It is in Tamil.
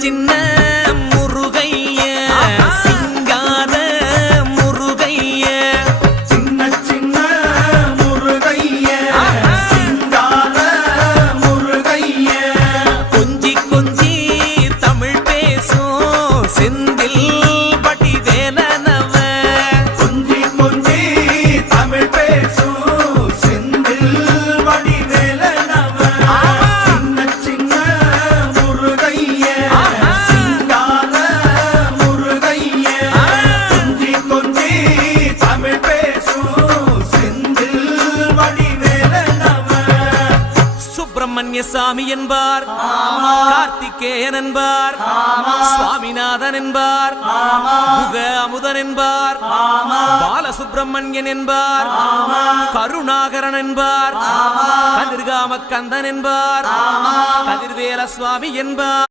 சின்ன முருகைய சிங்கார முருகைய சின்ன சின்ன முருகைய சிங்கார முருகைய கொஞ்சி கொஞ்சி தமிழ் பேசும் செந்தில் பட்டி வேலனவ கொஞ்சி கொஞ்சி தமிழ் பேசும் செந்தில் படி வேலனவ சின்ன சின்ன முருகைய சிங்கார முருகைய கொஞ்சி கொஞ்சி தமிழ் பேசும் செந்தில் படி வேலனவ சுப்பிரமணிய சாமி என்பார் கார்த்திகேயன் என்பார் சுவாமிநாதன் என்பார் முக அமுதன் என்பார் பாலசுப்பிரமணியன் என்பார் கருணாகரன் என்பார் கதிர்காம கந்தன் என்பார் கதிர்வேல சுவாமி என்பார்